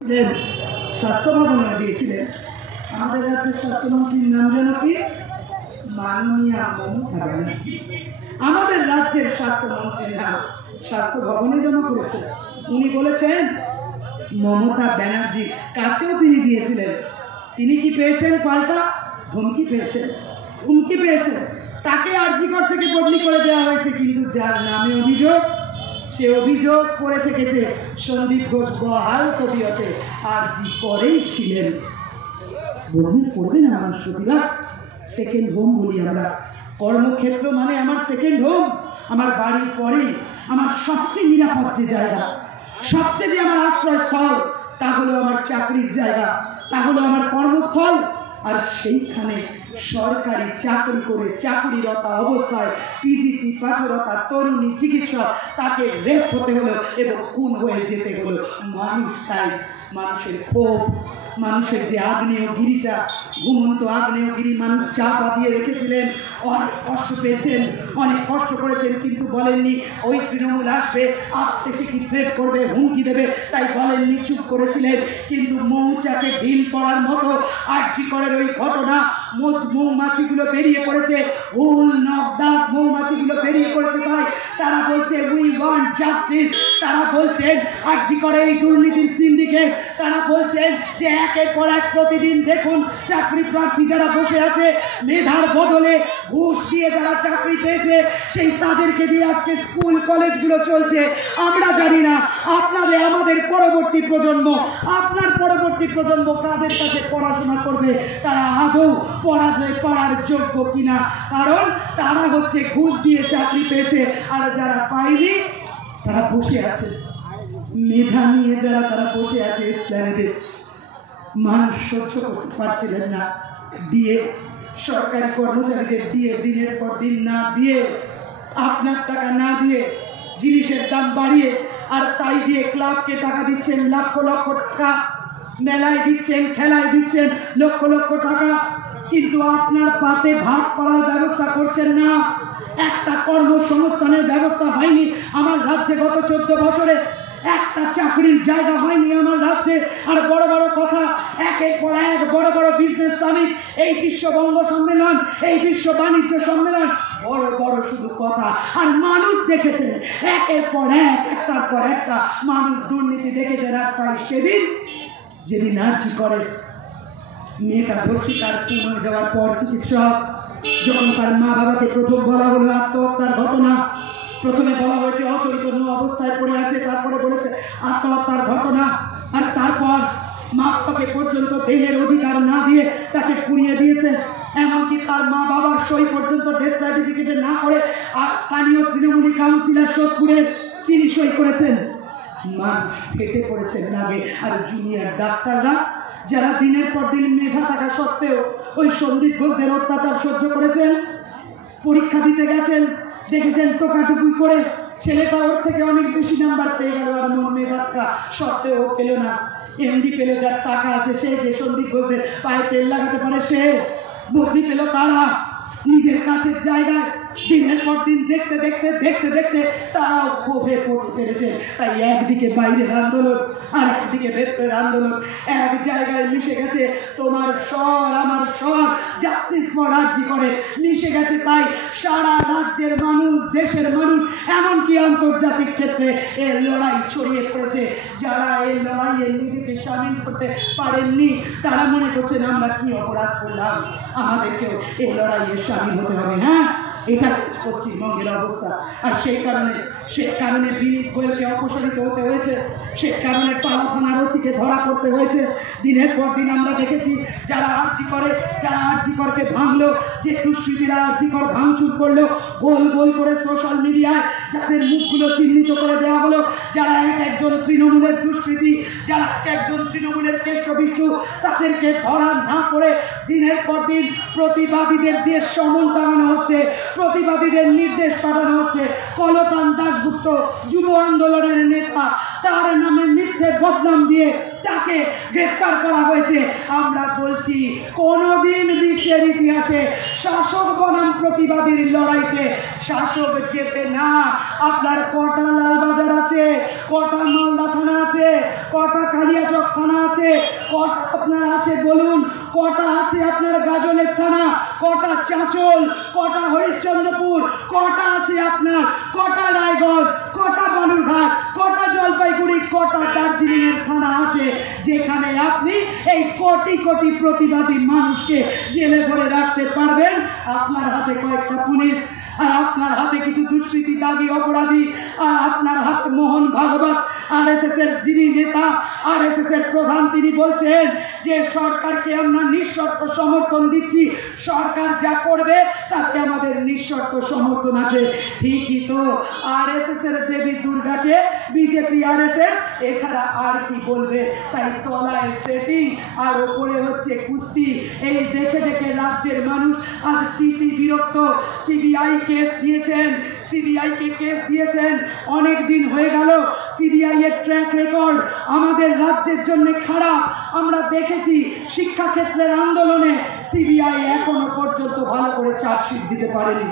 স্বাস্থ্য ভবনে দিয়েছিলেন। আমাদের রাজ্যের স্বাস্থ্যমন্ত্রীর নাম যেন কি? মাননীয়া মমতা ব্যানার্জি। আমাদের রাজ্যের স্বাস্থ্যমন্ত্রীর নাম স্বাস্থ্য ভবনে জমা করেছে। উনি বলেছেন মমতা ব্যানার্জি কাছেও তিনি দিয়েছিলেন। তিনি কি পেয়েছেন? পাল্টা ধমকি পেয়েছেন, হুমকি পেয়েছেন। তাকে আরজিকর থেকে বদলি করে দেওয়া হয়েছে, কিন্তু যার নামে অভিযোগ, সে অভিযোগ করে থেকেছে সন্দীপ ঘোষ বহাল তবিয়তে আরজি করেই ছিলেন। বদলি করবে না মানুষ প্রতিবাদ। সেকেন্ড হোম বলি আমরা, কর্মক্ষেত্র মানে আমার সেকেন্ড হোম। আমার বাড়ির পরে আমার সবচেয়ে নিরাপদ যে জায়গা, সবচেয়ে যে আমার আশ্রয়স্থল, তা হলো আমার চাকরির জায়গা, তা হলো আমার কর্মস্থল। আর সেইখানে সরকারি চাকরি করে চাকরিরতা অবস্থায় পিজিটি পাঠরতা তরুণী চিকিৎসক তাকে রেপ হতে হলো এবং খুন হয়ে যেতে হলো। মানুষ তাই মানুষের ক্ষোভ, মানুষের যে আগ্নেয়গিরিটা, ঘুমন্ত আগ্নেয়গিরি মানুষ চাপা দিয়ে রেখেছিলেন। অনেক কষ্ট পেয়েছেন, অনেক কষ্ট করেছেন, কিন্তু বলেননি ওই তৃণমূল আসবে, এসে কি থ্রেট করবে, হুমকি দেবে, তাই বলেননি, চুপ করেছিলেন। কিন্তু মৌচাকে ঢিল পড়ার মতো আরজি করের ওই ঘটনা, মৌমাছিগুলো বেরিয়ে পড়েছে, হুল নকডাক মৌমাছিগুলো বেরিয়ে পড়েছে। তাই তারা বলছে উই ওয়ান্ট জাস্টিস। তারা বলছেন আরজি করে এই দুর্নীতির সিন্ডিকেট, তারা বলছেন যে একের পর এক প্রতিদিন দেখুন চাকরি প্রার্থী যারা বসে আছে, মেধার বদলে ঘুষ দিয়ে যারা চাকরি পেয়েছে, সেই তাদেরকে দিয়ে আজকে স্কুল কলেজগুলো চলছে। আমরা জানি না আপনাদের আমাদের পরবর্তী প্রজন্ম, আপনার পরবর্তী প্রজন্ম কাদের কাছে পড়াশোনা করবে, তারা আদৌ পড়ার যোগ্য কিনা, কারণ তারা হচ্ছে ঘুষ দিয়ে চাকরি পেয়েছে। আর যারা পায়নি তারা বসে আছে, মেধা নিয়ে যারা তারা বসে আছে স্ট্যান্ডে। মানুষ সহ্য করতে পারছিলেন না। দিয়ে সরকারি কর্মচারীদের দিয়ে দিনের পর দিন না দিয়ে, আপনার টাকা না দিয়ে, জিনিসের দাম বাড়িয়ে, আর তাই দিয়ে ক্লাবকে টাকা দিচ্ছেন লক্ষ লক্ষ টাকা, মেলায় দিচ্ছেন, খেলায় দিচ্ছেন লক্ষ লক্ষ টাকা, কিন্তু আপনার পাতে ভাগ করার ব্যবস্থা করছেন না। একটা কর্মসংস্থানের ব্যবস্থা হয়নি আমার রাজ্যে গত 14 বছরে। একটা চাকরির জায়গা হয়নি আমার রাজ্যে। আর বড় বড় কথা, একের পর এক বড় বড় বিজনেস সামিট, এই বিশ্ব বঙ্গ সম্মেলন, এই বিশ্ব বাণিজ্য সম্মেলন, বড় বড় শুধু কথা। আর মানুষ দেখেছেন একের পর এক, একটার পর একটা মানুষ দুর্নীতি দেখেছেন। আর তাই সেদিন যেদিন আরজি করে মেয়েটা ধর্ষিতার খুন হয়ে যাওয়ার পর চিকিৎসক যখন তার মা বাবাকে প্রথম বলা হলো আত্মহত্যার ঘটনা, প্রথমে বলা হয়েছে অচৈতন্য অবস্থায় পড়ে আছে, তারপরে বলেছে আত্মহত্যার ঘটনা, আর তারপর মা বাবাকে পর্যন্ত দেহের অধিকার না দিয়ে তাকে পুড়িয়ে দিয়েছে। এমনকি তার মা বাবার সই পর্যন্ত ডেথ সার্টিফিকেটে না করে আর স্থানীয় তৃণমূলী কাউন্সিলর সোদপুরের তিনি সই করেছেন। মানুষ ফেটে পড়েছেন রাগে। আর জুনিয়র ডাক্তাররা যারা দিনের পর দিন মেধা থাকা সত্ত্বেও ওই সন্দীপ ঘোষদের অত্যাচার সহ্য করেছেন, পরীক্ষা দিতে গেছেন, দেখেছেন টোকাটুকুই করে ছেলেটা ওর থেকে অনেক বেশি নাম্বার পেয়ে গেল, আর মন মেধা থাকা সত্ত্বেও পেল না। এমডি পেল, যার টাকা আছে সে, যে সন্দীপ ঘোষদের পায়ে তেল লাগাতে পারে সে, বদলি পেল তারা নিজের কাছের জায়গায়। দিনের পর দিন দেখতে দেখতে দেখতে দেখতে তারাও ক্ষোভে পড়তে পেরেছে। তাই একদিকে বাইরের আন্দোলন আর একদিকে ভেতরের আন্দোলন এক জায়গায় মিশে গেছে। তোমার স্বর আমার স্বর, জাস্টিস ফর আরজি করে মিশে গেছে। তাই সারা রাজ্যের মানুষ, দেশের মানুষ, এমনকি আন্তর্জাতিক ক্ষেত্রে এর লড়াই ছড়িয়ে পড়েছে। যারা এই লড়াইয়ে নিজেকে সামিল করতে পারেননি তারা মনে করছেন আমরা কি অপরাধ করলাম, আমাদেরকেও এই লড়াইয়ে সামিল হতে হবে। হ্যাঁ, এটা পশ্চিমবঙ্গের অবস্থা। আর সেই কারণে বিনীত গোয়েলকে অপসারিত হতে হয়েছে, সেই কারণে টালা থানার ওসিকে ধরা করতে হয়েছে। দিনের পর দিন আমরা দেখেছি যারা আরজি করকে ভাঙলো, যে দুষ্কৃতীরা আরজি কর ভাঙচুর করলো, গোল গোল করে সোশ্যাল মিডিয়ায় যাদের মুখগুলো চিহ্নিত করে দেওয়া হলো, যারা একজন তৃণমূলের দুষ্কৃতী, যারা একজন তৃণমূলের কেষ্টবিষ্টু, তাদেরকে ধরা না করে দিনের পর দিন প্রতিবাদীদের দিয়ে সমন টাঙানো হচ্ছে। প্রতিবাদীদের নির্দেশ পাঠানো হচ্ছে। কলতান দাশগুপ্ত যুব আন্দোলনের নেতা, তার নামে মিথ্যে বদনাম দিয়ে তাকে গ্রেফতার করা হয়েছে। আমরা বলছি কোনোদিন বিশ্বের ইতিহাসে শাসক বনাম প্রতিবাদীর লড়াইতে শাসক জেতে না। আপনার কটা লালবাজার আছে, কটা মালদা থানা আছে, কটা কালিয়াচক থানা আছে, কটা আপনার আছে বলুন, কটা আছে আপনার গাজলের থানা, কটা চাঁচল, কটা হরিশ্চন্দ্রপুর, কটা আছে আপনার, কটা রায়গঞ্জ, কটা বালুরঘাট, কটা জলপাইগুড়ি, কটা দার্জিলিংয়ের থানা আছে যেখানে আপনি এই কোটি কোটি প্রতিবাদী মানুষকে জেলে ভরে রাখতে পারবেন? আপনার হাতে কয়েকটা পুলিশ, আর আপনার হাতে কিছু দুষ্কৃতী দাগী অপরাধী, আর আপনার হাতে মোহন ভাগবত আরএসএস এর যিনি নেতা, আরএসএস এর প্রধান, তিনি বলছেন যে সরকারকে আমরা নিঃশর্ত সমর্থন দিচ্ছি, সরকার যা করবে তাতে আমাদের নিঃশর্ত সমর্থন আছে। ঠিকই তো, আরএসএস এর দেবী দুর্গাকে বিজেপি আরএসএস এছাড়া আর কি বলবে? তাই তলায় সেটিং আর ওপরে হচ্ছে কুস্তি। এই দেখে দেখে রাজ্যের মানুষ আজ তিতি বিরক্ত। সিবিআই কেস দিয়েছেন, সিবিআই কে কেস দিয়েছেন, অনেক দিন হয়ে গেল। সিবিআই এর ট্র্যাক রেকর্ড আমাদের রাজ্যের জন্য খারাপ। আমরা দেখেছি শিক্ষাক্ষেত্রের আন্দোলনে সিবিআই এখনো পর্যন্ত ভালো করে চার্জশিট দিতে পারেনি।